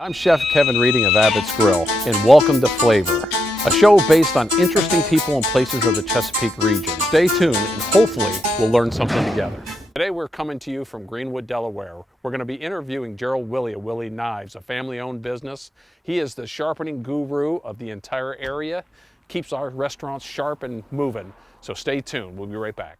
I'm Chef Kevin Reading of Abbot's Grill, and welcome to Flavour, a show based on interesting people and places of the Chesapeake region. Stay tuned and hopefully we'll learn something together. Today we're coming to you from Greenwood, Delaware. We're going to be interviewing Gerald Willey of Willey Knives, a family-owned business. He is the sharpening guru of the entire area, keeps our restaurants sharp and moving. So stay tuned, we'll be right back.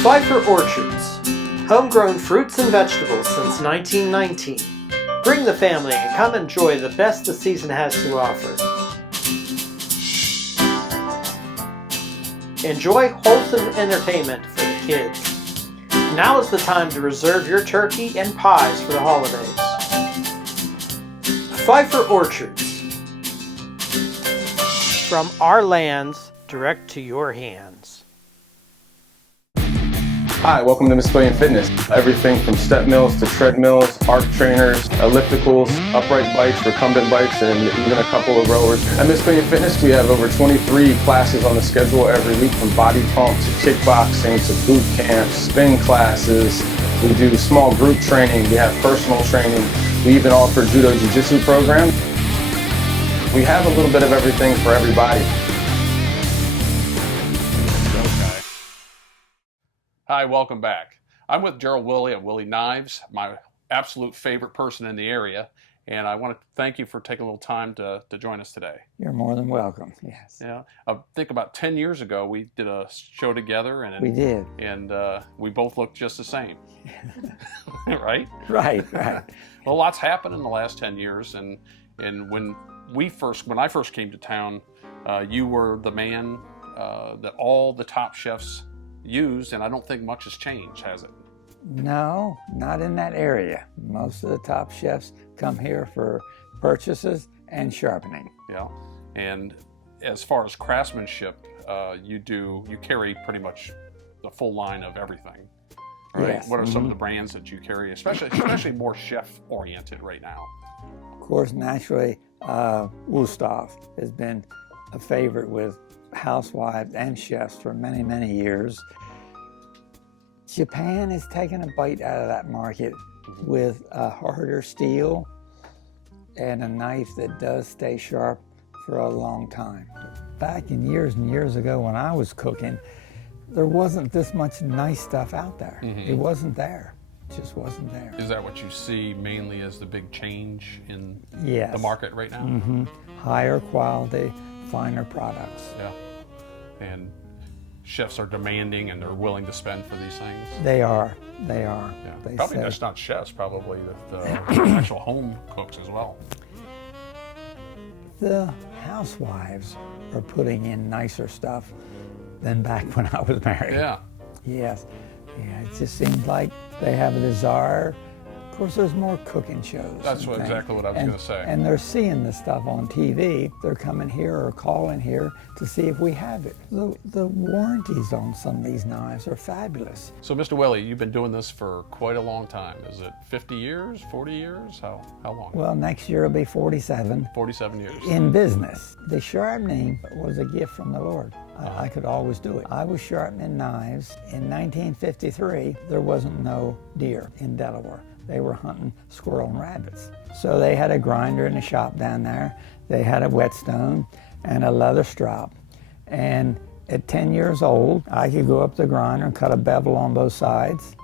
Flavour Orchards, homegrown fruits and vegetables since 1919. Bring the family and come enjoy the best the season has to offer. Enjoy wholesome entertainment for the kids. Now is the time to reserve your turkey and pies for the holidays. Flavour Orchards, from our lands direct to your hands. Hi, welcome to Miss Boyan Fitness. Everything from step mills to treadmills, arc trainers, ellipticals, upright bikes, recumbent bikes, and even a couple of rowers. At Miss Boyan Fitness, we have over 23 classes on the schedule every week, from body pump to kickboxing to boot camps, spin classes. We do small group training. We have personal training. We even offer judo jiu-jitsu program. We have a little bit of everything for everybody. Hi, welcome back. I'm with Gerald Willey at Willey Knives, my absolute favorite person in the area, and I want to thank you for taking a little time to join us today. You're more than welcome, yes. Yeah, I think about 10 years ago we did a show together, and we did. And we both looked just the same, right? Right. Well, a lot's happened in the last 10 years, and when I first came to town, you were the man that all the top chefs used, and I don't think much has changed, has it? No, not in that area. Most of the top chefs come here for purchases and sharpening. Yeah, and as far as craftsmanship, you carry pretty much the full line of everything, right? Yes. What are some of the brands that you carry, especially more chef-oriented right now? Of course, naturally, Wusthof has been a favorite with housewives and chefs for many, many years. Japan has taken a bite out of that market with a harder steel and a knife that does stay sharp for a long time. Back in years and years ago when I was cooking, there wasn't this much nice stuff out there. It wasn't there. It just wasn't there. Is that what you see mainly as the big change in Yes. the market right now? Higher quality, finer products. Yeah, and chefs are demanding and they're willing to spend for these things. They are. Yeah. They Probably say. just not chefs, probably the actual home cooks as well. The housewives are putting in nicer stuff than back when I was married. Yeah. Yes. Yeah, it just seems like they have a desire. Of course, there's more cooking shows. That's exactly what I was going to say. And they're seeing the stuff on TV. They're coming here or calling here to see if we have it. The warranties on some of these knives are fabulous. So, Mr. Willey, you've been doing this for quite a long time. Is it 50 years, 40 years? How long? Well, next year will be 47. 47 years. In business, the sharpening was a gift from the Lord. I could always do it. I was sharpening knives. In 1953, there wasn't no deer in Delaware. They were hunting squirrel and rabbits. So they had a grinder in the shop down there. They had a whetstone and a leather strop. And at 10 years old, I could go up the grinder and cut a bevel on both sides,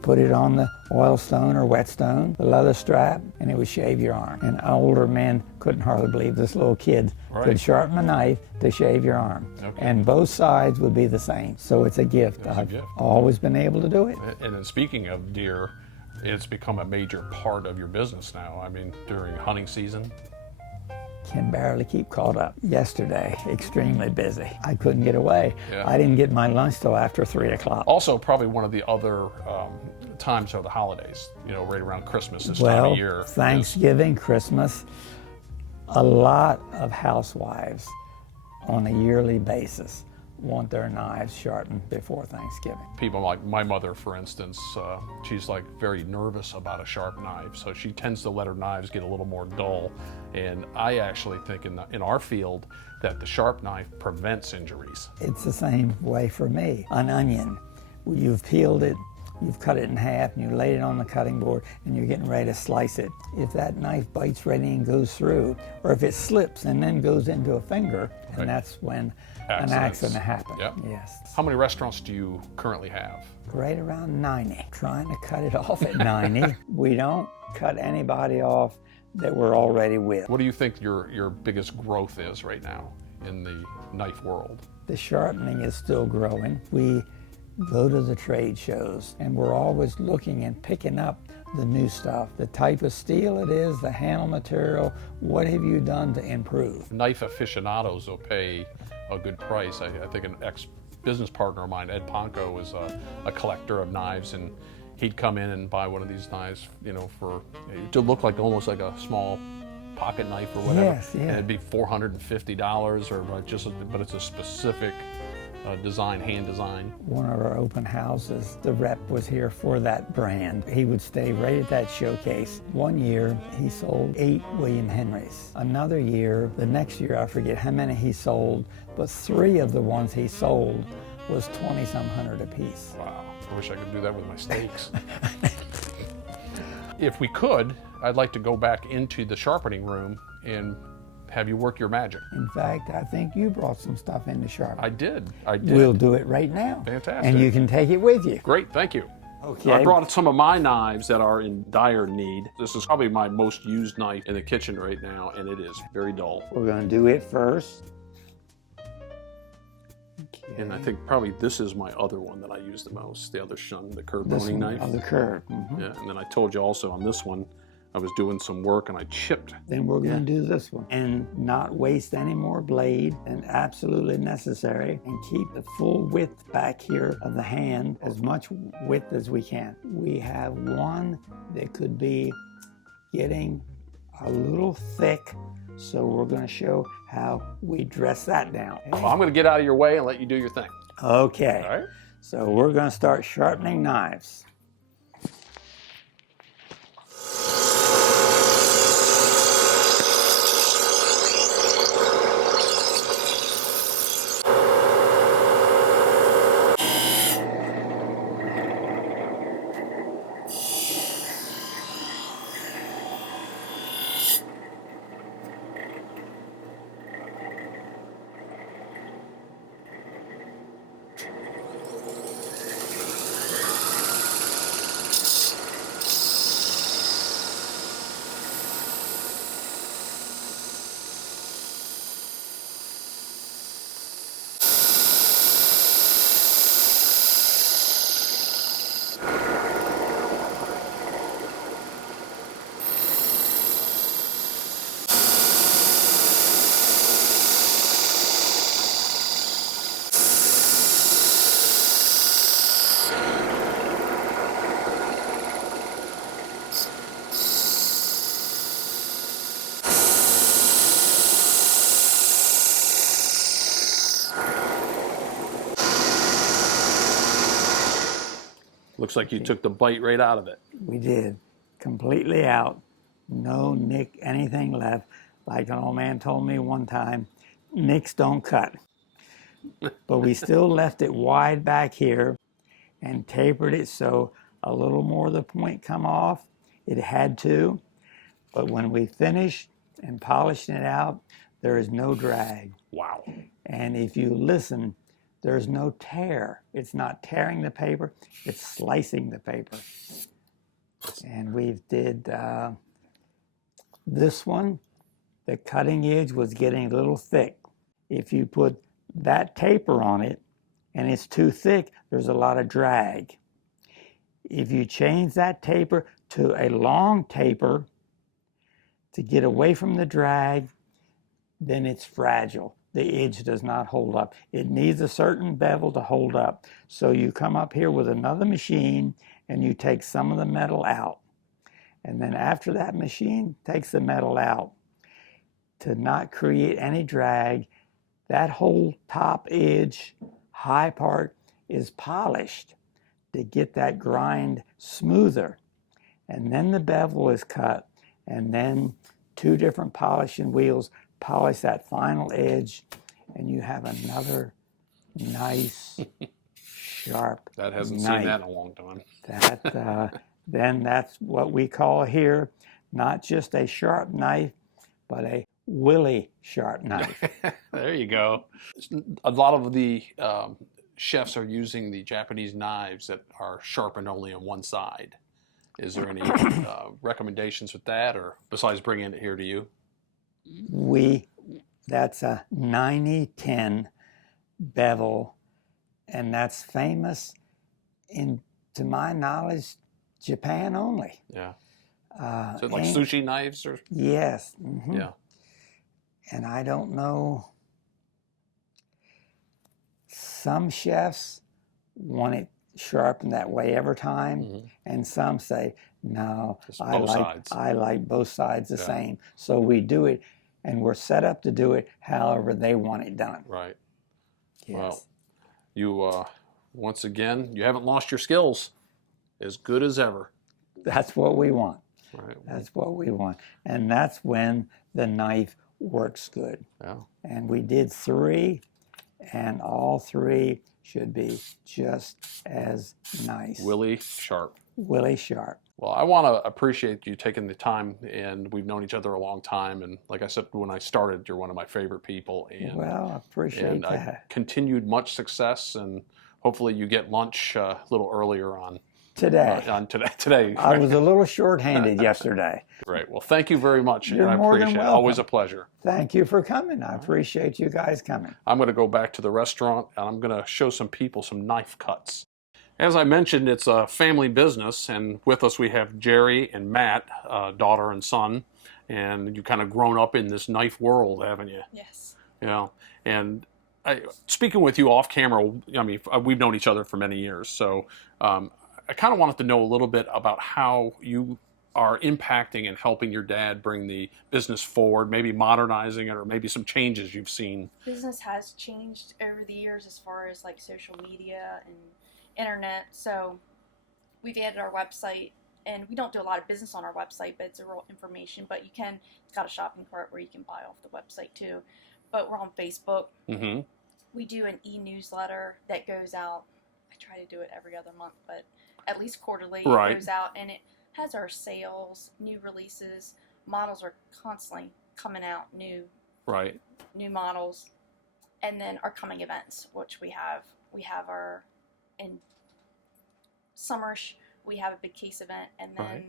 put it on the oil stone or whetstone, the leather strap, and it would shave your arm. And older men couldn't hardly believe this little kid could sharpen a knife to shave your arm. Okay. And both sides would be the same. So it's a gift. I've always been able to do it. And then speaking of deer, it's become a major part of your business now. I mean, during hunting season. Can barely keep caught up. Yesterday, extremely busy. I couldn't get away. Yeah. I didn't get my lunch till after 3 o'clock. Also, probably one of the other times are the holidays? You know, right around Christmas this time Well, of year. Thanksgiving, Christmas, a lot of housewives on a yearly basis want their knives sharpened before Thanksgiving. People like my mother, for instance, she's like very nervous about a sharp knife, so she tends to let her knives get a little more dull. And I actually think in our field that the sharp knife prevents injuries. It's the same way for me. An onion, you've peeled it, you've cut it in half, and you laid it on the cutting board, and you're getting ready to slice it. If that knife bites right in and goes through, or if it slips and then goes into a finger, and that's when an accident happens. Yep. Yes. How many restaurants do you currently have? Right around 90. Trying to cut it off at 90. We don't cut anybody off that we're already with. What do you think your biggest growth is right now in the knife world? The sharpening is still growing. We go to the trade shows, and we're always looking and picking up the new stuff, the type of steel it is, the handle material, what have you done to improve? Knife aficionados will pay a good price. I think an ex-business partner of mine, Ed Ponco, was a collector of knives, and he'd come in and buy one of these knives, you know, to look like almost like a small pocket knife or whatever. Yes, yeah. And it'd be $450 but it's a specific design, hand design. One of our open houses, the rep was here for that brand. He would stay right at that showcase. One year, he sold 8 William Henrys. Another year, the next year, I forget how many he sold, but 3 of the ones he sold was 20-some hundred a piece. Wow, I wish I could do that with my steaks. If we could, I'd like to go back into the sharpening room and have you work your magic. In fact, I think you brought some stuff in to sharpen. I did. We'll do it right now. Fantastic. And you can take it with you. Great, thank you. Okay. I brought some of my knives that are in dire need. This is probably my most used knife in the kitchen right now, and it is very dull. We're going to do it first. Okay. And I think probably this is my other one that I use the most, the other shun, the curved This boning one, knife. oh, the curve. Mhm. Yeah, and then I told you also on this one, I was doing some work and I chipped. Then we're going to do this one and not waste any more blade than absolutely necessary, and keep the full width back here of the hand, as much width as we can. We have one that could be getting a little thick, so we're going to show how we dress that down. Well, I'm going to get out of your way and let you do your thing. Okay. All right. So we're going to start sharpening knives. Looks like you took the bite right out of it. We did. Completely out. No nick, anything left. Like an old man told me one time, nicks don't cut. But we still left it wide back here and tapered it so a little more of the point come off. It had to. But when we finished and polished it out, there is no drag. Wow. And if you listen, there's no tear. It's not tearing the paper, it's slicing the paper. And we did this one, the cutting edge was getting a little thick. If you put that taper on it and it's too thick, there's a lot of drag. If you change that taper to a long taper to get away from the drag, then it's fragile. The edge does not hold up. It needs a certain bevel to hold up. So you come up here with another machine and you take some of the metal out. And then after that machine takes the metal out, to not create any drag, that whole top edge, high part is polished to get that grind smoother. And then the bevel is cut, and then 2 different polishing wheels polish that final edge, and you have another nice, sharp That hasn't knife. seen that in a long time. Then that's what we call here, not just a sharp knife, but a Willey sharp knife. There you go. A lot of the chefs are using the Japanese knives that are sharpened only on one side. Is there any recommendations with that, or besides bringing it here to you? That's a 90-10 bevel, and that's famous to my knowledge, Japan only. Yeah. Is it like sushi knives or? Yes. Mm-hmm. Yeah. And I don't know. Some chefs want it sharpened that way every time, and some say, no, I like both sides the same. So we do it, and we're set up to do it however they want it done. Right. Yes. Well, you once again, you haven't lost your skills. As good as ever. That's what we want. Right. That's what we want. And that's when the knife works good. Yeah. And we did 3, and all 3 should be just as nice. Willey sharp. Willey sharp. Well, I want to appreciate you taking the time, and we've known each other a long time. And like I said, when I started, you're one of my favorite people. And, well, I appreciate that. I continued much success, and hopefully you get lunch a little earlier on. Today. Today. I was a little short-handed yesterday. Great. Well, thank you very much. You're I more appreciate than it. welcome. Always a pleasure. Thank you for coming. I appreciate you guys coming. I'm going to go back to the restaurant, and I'm going to show some people some knife cuts. As I mentioned, it's a family business, and with us we have Jerry and Matt, daughter and son, and you've kind of grown up in this knife world, haven't you? Yes. Yeah. And speaking with you off camera, I mean, we've known each other for many years, so I kind of wanted to know a little bit about how you are impacting and helping your dad bring the business forward, maybe modernizing it, or maybe some changes you've seen. Business has changed over the years as far as like social media and internet. So we've added our website, and we don't do a lot of business on our website, but it's a real information. But you can, it's got a shopping cart where you can buy off the website too. But we're on Facebook. Mm-hmm. We do an e-newsletter that goes out. I try to do it every other month, but at least quarterly. Right. It goes out, and it has our sales, new releases. Models are constantly coming out, new models, and then our coming events, which we have. We have our in summerish, we have a big case event, and then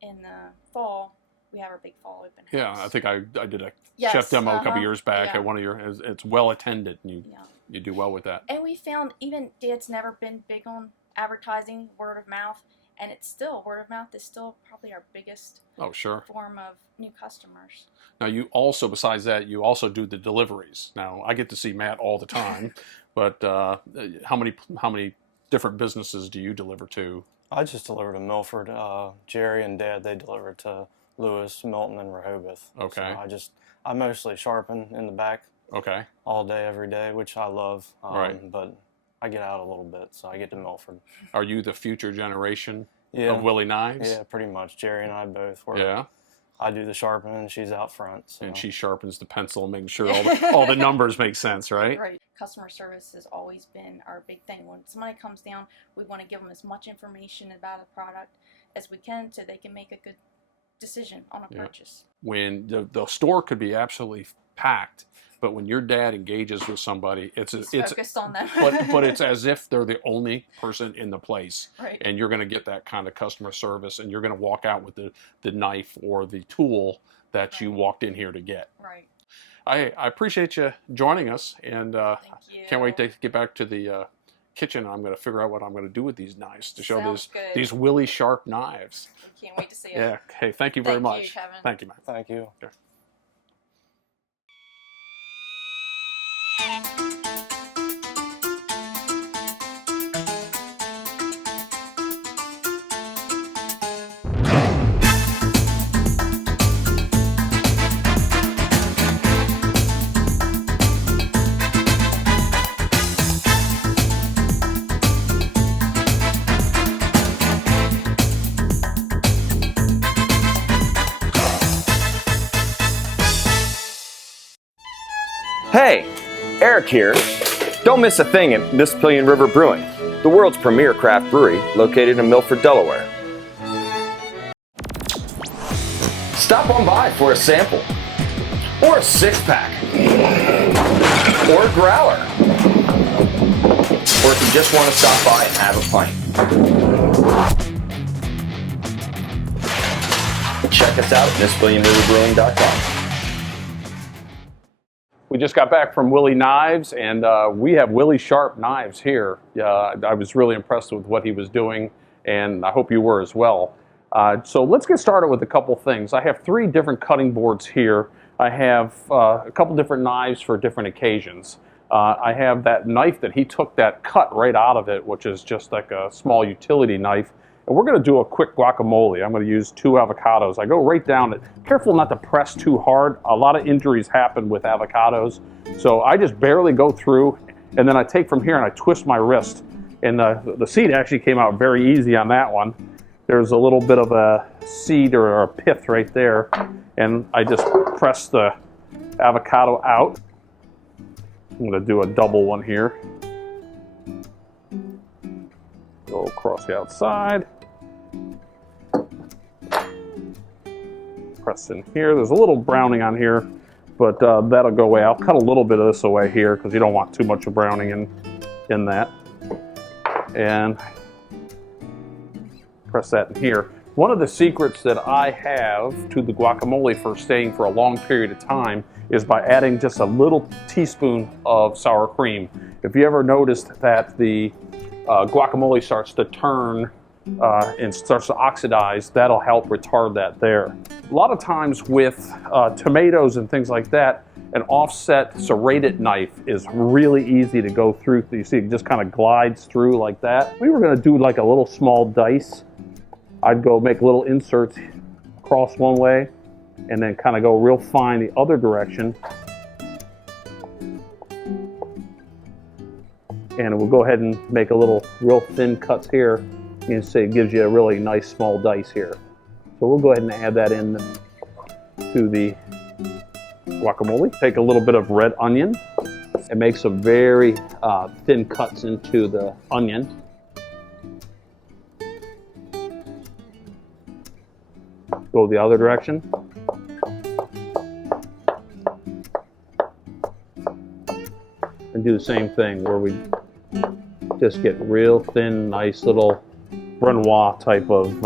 in the fall we have our big fall open house. Yeah, I think I did a chef demo a couple years back at one of your. It's well attended, and you do well with that. And we found even Dad's never been big on advertising, word of mouth, and it's still word of mouth is still probably our biggest form of new customers. Now you also, besides that, you also do the deliveries. Now I get to see Matt all the time, but how many different businesses do you deliver to? I just deliver to Milford. Jerry and Dad, they deliver to Lewis, Milton, and Rehoboth. Okay. So I mostly sharpen in the back. Okay. All day, every day, which I love. Right. But I get out a little bit, so I get to Milford. Are you the future generation of Willey knives? Yeah, pretty much. Jerry and I both. Yeah. I do the sharpening, she's out front. So. And she sharpens the pencil, making sure all the numbers make sense, right? Right. Customer service has always been our big thing. When somebody comes down, we want to give them as much information about the product as we can so they can make a good decision on a purchase. When the store could be absolutely packed, but when your dad engages with somebody, it's focused on them. but it's as if they're the only person in the place, right. And you're going to get that kind of customer service, and you're going to walk out with the knife or the tool that you walked in here to get. Right. I appreciate you joining us, and Thank you. can't wait to get back to the kitchen. I'm going to figure out what I'm going to do with these knives to show these Willey sharp knives. I can't wait to see it. Yeah. Hey, thank you very much. Thank you, Kevin. Thank you, man. Thank you. Okay. Hey, Eric here. Don't miss a thing at Mississippian River Brewing, the world's premier craft brewery located in Milford, Delaware. Stop on by for a sample, or a six-pack, or a growler, or if you just want to stop by and have a pint. Check us out at MississippianRiverBrewing.com. We just got back from Willey Knives, and we have Willey Sharp knives here. I was really impressed with what he was doing, and I hope you were as well. So let's get started with a couple things. I have 3 different cutting boards here. I have a couple different knives for different occasions. I have that knife that he took that cut right out of it, which is just like a small utility knife. And we're going to do a quick guacamole. I'm going to use 2 avocados. I go right down it. Careful not to press too hard. A lot of injuries happen with avocados. So I just barely go through, and then I take from here and I twist my wrist. And the seed actually came out very easy on that one. There's a little bit of a seed or a pith right there. And I just press the avocado out. I'm going to do a double one here. Go across the outside. Press in here. There's a little browning on here, but that'll go away. I'll cut a little bit of this away here because you don't want too much of browning in that. And press that in here. One of the secrets that I have to the guacamole for staying for a long period of time is by adding just a little teaspoon of sour cream. If you ever noticed that the guacamole starts to turn and starts to oxidize, that'll help retard that there. A lot of times with tomatoes and things like that, an offset serrated knife is really easy to go through. You see it just kind of glides through like that. We were going to do like a little small dice. I'd go make little inserts across one way and then kind of go real fine the other direction. And we'll go ahead and make a little real thin cuts here. You can see it gives you a really nice small dice here. So we'll go ahead and add that in to the guacamole. Take a little bit of red onion and make some very thin cuts into the onion. Go the other direction. And do the same thing where we just get real thin, nice little Renoir type of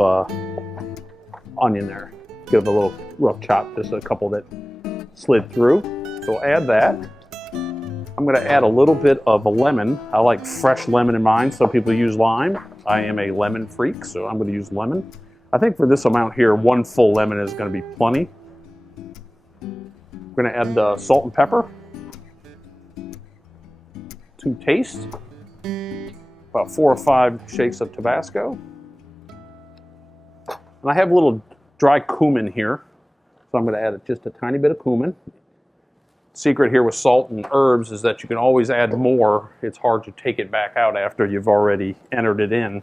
onion there. Give it a little rough chop, just a couple that slid through. So we'll add that. I'm going to add a little bit of a lemon. I like fresh lemon in mine. Some people use lime. I am a lemon freak, so I'm going to use lemon. I think for this amount here, 1 full lemon is going to be plenty. We're going to add salt and pepper to taste. About 4 or 5 shakes of Tabasco. And I have a little dry cumin here, so I'm going to add just a tiny bit of cumin. Secret here with salt and herbs is that you can always add more. It's hard to take it back out after you've already entered it in.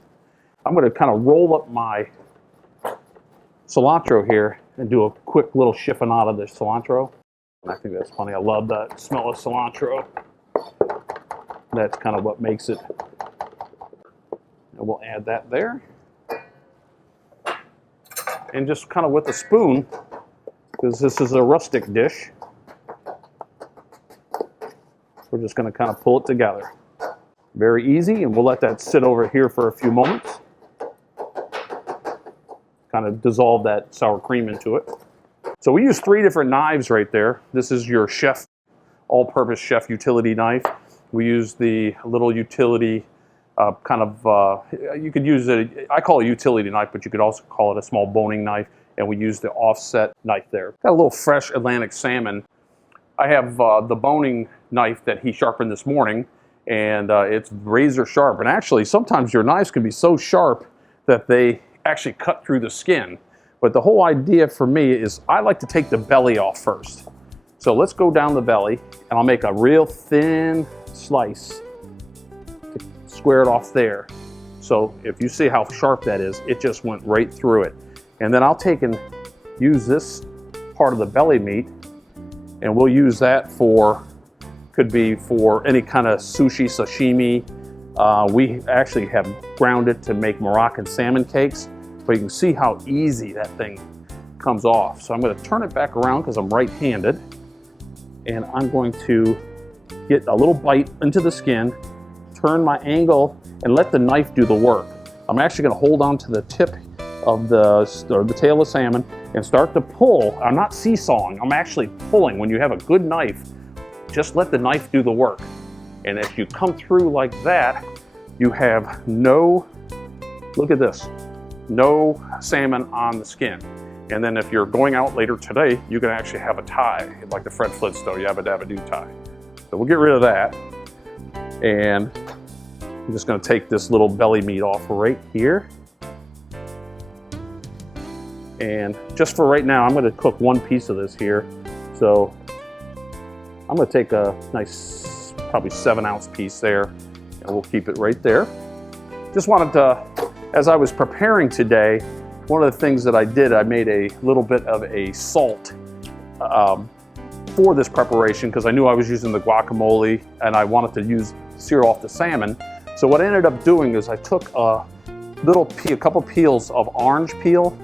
I'm going to kind of roll up my cilantro here and do a quick little chiffonade of the cilantro. And I think that's funny. I love the smell of cilantro. That's kind of what makes it. And we'll add that there. And just kind of with a spoon, because this is a rustic dish, we're just going to kind of pull it together. Very easy, and we'll let that sit over here for a few moments. Kind of dissolve that sour cream into it. So we use 3 different knives right there. This is your chef, all-purpose chef utility knife. We use the little utility you could use it, I call it a utility knife, but you could also call it a small boning knife, and we use the offset knife there. Got a little fresh Atlantic salmon. I have the boning knife that he sharpened this morning, and it's razor sharp. And actually, sometimes your knives can be so sharp that they actually cut through the skin. But the whole idea for me is I like to take the belly off first. So let's go down the belly, and I'll make a real thin slice to square it off there. So if you see how sharp that is, it just went right through it. And then I'll take and use this part of the belly meat, and we'll use that for Could be for any kind of sushi, sashimi. We actually have ground it to make Moroccan salmon cakes, but you can see how easy that thing comes off. So I'm going to turn it back around because I'm right-handed, and I'm going to get a little bite into the skin, turn my angle, and let the knife do the work. I'm actually going to hold on to the tip of the tail of salmon and start to pull. I'm not seesawing, I'm actually pulling. When you have a good knife, just let the knife do the work. And if you come through like that, you have no, look at this, no salmon on the skin. And then if you're going out later today, you can actually have a tie, like the Fred Flintstone, you have a dabba-doo tie. So we'll get rid of that. And I'm just gonna take this little belly meat off right here. And just for right now, I'm gonna cook one piece of this here. So I'm gonna take a nice, probably 7-ounce piece there, and we'll keep it right there. Just wanted to, as I was preparing today, one of the things that I did, I made a little bit of a salt for this preparation because I knew I was using the guacamole and I wanted to sear off the salmon. So what I ended up doing is I took a couple peels of orange peel,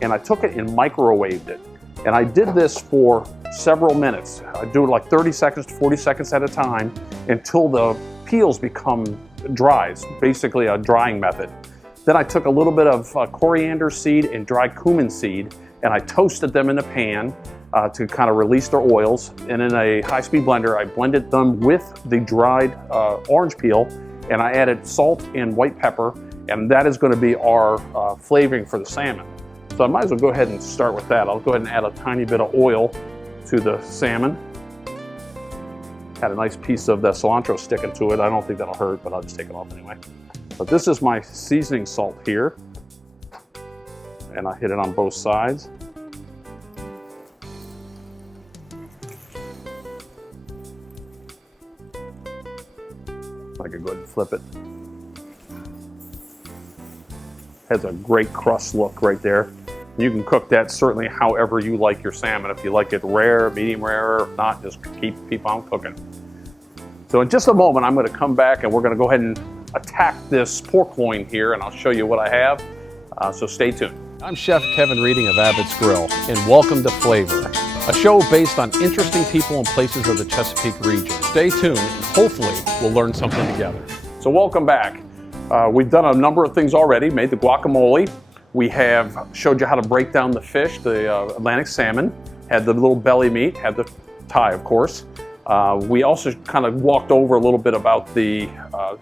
and I took it and microwaved it. And I did this for several minutes. I do it like 30 seconds to 40 seconds at a time until the peels become dry. It's basically a drying method. Then I took a little bit of coriander seed and dried cumin seed, and I toasted them in a pan to kind of release their oils. And in a high-speed blender, I blended them with the dried orange peel, and I added salt and white pepper, and that is going to be our flavoring for the salmon. So I might as well go ahead and start with that. I'll go ahead and add a tiny bit of oil to the salmon. Had a nice piece of the cilantro sticking to it. I don't think that'll hurt, but I'll just take it off anyway. But this is my seasoning salt here, and I hit it on both sides. I could go ahead and flip it. Has a great crust look right there. You can cook that certainly however you like your salmon. If you like it rare, medium rare, if not, just keep on cooking. So in just a moment, I'm going to come back and we're going to go ahead and attack this pork loin here, and I'll show you what I have. So stay tuned. I'm Chef Kevin Reading of Abbot's Grill, and welcome to Flavour, a show based on interesting people and places of the Chesapeake region. Stay tuned, and hopefully we'll learn something together. So welcome back. We've done a number of things already, made the guacamole. We have showed you how to break down the fish, the Atlantic salmon, had the little belly meat, had the thigh, of course. We also kind of walked over a little bit about the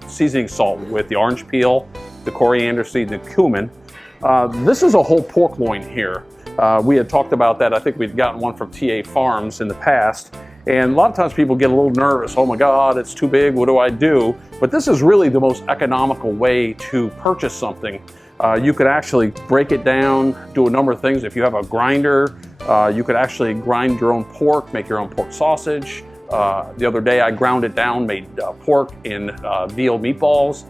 seasoning salt with the orange peel, the coriander seed, the cumin. This is a whole pork loin here. We had talked about that. I think we'd gotten one from TA Farms in the past. And a lot of times people get a little nervous. Oh my God, it's too big, what do I do? But this is really the most economical way to purchase something. You could actually break it down, do a number of things. If you have a grinder, you could actually grind your own pork, make your own pork sausage. The other day I ground it down, made pork in veal meatballs.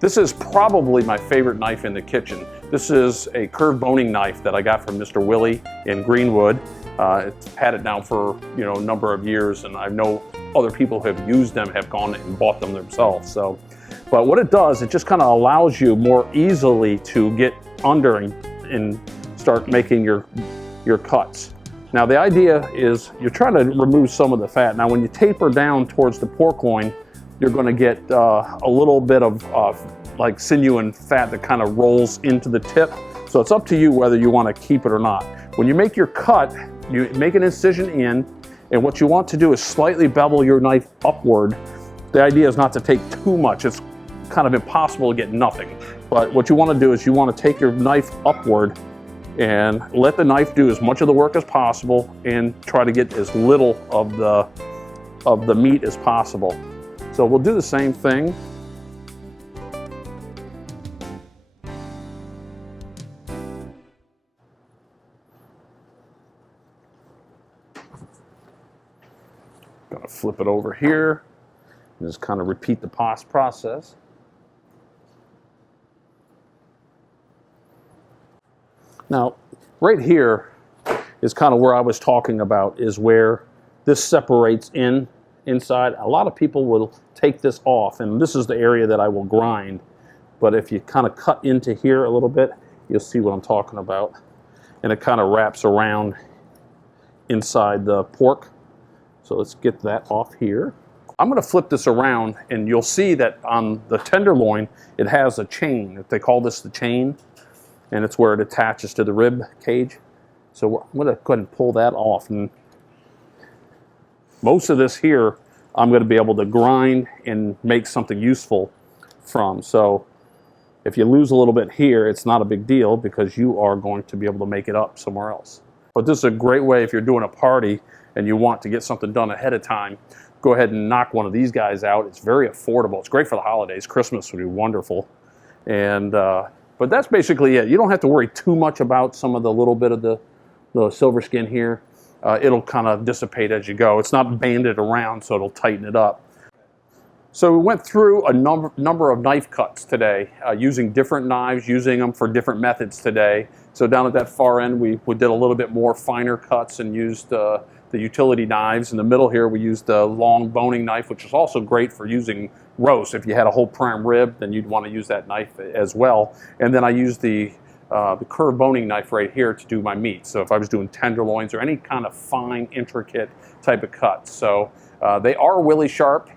This is probably my favorite knife in the kitchen. This is a curved boning knife that I got from Mr. Willey in Greenwood. It's had it now for a number of years, and I know other people who have used them have gone and bought them themselves. But what it does, it just kind of allows you more easily to get under and start making your cuts. Now the idea is you're trying to remove some of the fat. Now when you taper down towards the pork loin, you're going to get a little bit of like sinew and fat that kind of rolls into the tip. So it's up to you whether you want to keep it or not. When you make your cut, you make an incision in, and what you want to do is slightly bevel your knife upward. The idea is not to take too much. It's kind of impossible to get nothing. But what you want to do is you want to take your knife upward and let the knife do as much of the work as possible and try to get as little of the meat as possible. So we'll do the same thing. Gonna flip it over here and just kind of repeat the process. Now, right here is kind of where I was talking about, is where this separates inside. A lot of people will take this off, and this is the area that I will grind. But if you kind of cut into here a little bit, you'll see what I'm talking about. And it kind of wraps around inside the pork. So let's get that off here. I'm going to flip this around, and you'll see that on the tenderloin, it has a chain. They call this the chain, and it's where it attaches to the rib cage. So I'm going to go ahead and pull that off. And most of this here, I'm going to be able to grind and make something useful from. So if you lose a little bit here, it's not a big deal because you are going to be able to make it up somewhere else. But this is a great way if you're doing a party and you want to get something done ahead of time. Go ahead and knock one of these guys out. It's very affordable. It's great for the holidays. Christmas would be wonderful. And but that's basically it. You don't have to worry too much about some of the little bit of the silver skin here. It'll kind of dissipate as you go. It's not banded around, so it'll tighten it up. So we went through a number of knife cuts today, using different knives, using them for different methods today. So down at that far end, we did a little bit more finer cuts and used the utility knives. In the middle here, we used the long boning knife, which is also great for using roast. If you had a whole prime rib, then you'd want to use that knife as well. And then I used the curved boning knife right here to do my meat. So if I was doing tenderloins or any kind of fine, intricate type of cuts. So they are Willey sharp.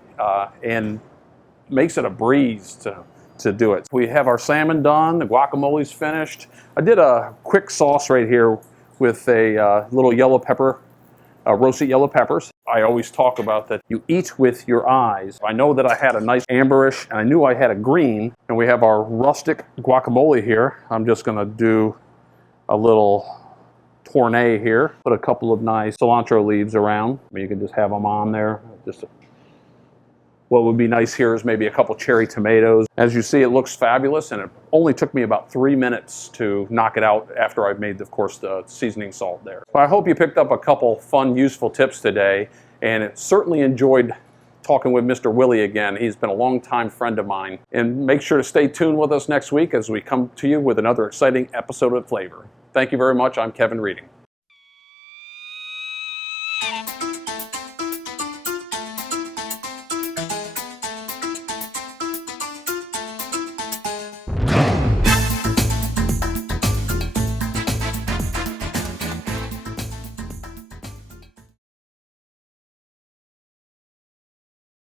And makes it a breeze to do it. We have our salmon done, the guacamole's finished. I did a quick sauce right here with a little yellow pepper, roasted yellow peppers. I always talk about that you eat with your eyes. I know that I had a nice amberish, and I knew I had a green, and we have our rustic guacamole here. I'm just gonna do a little tournée here. Put a couple of nice cilantro leaves around. I mean, you can just have them on there. What would be nice here is maybe a couple cherry tomatoes. As you see, it looks fabulous, and it only took me about 3 minutes to knock it out after I've made, of course, the seasoning salt there. But I hope you picked up a couple fun, useful tips today, and certainly enjoyed talking with Mr. Willey again. He's been a longtime friend of mine. And make sure to stay tuned with us next week as we come to you with another exciting episode of Flavour. Thank you very much. I'm Kevin Reading.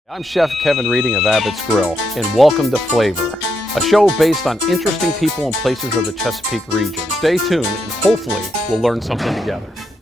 I'm Chef Kevin Reading of Abbot's Grill, and welcome to Flavour, a show based on interesting people and places of the Chesapeake region. Stay tuned, and hopefully we'll learn something together.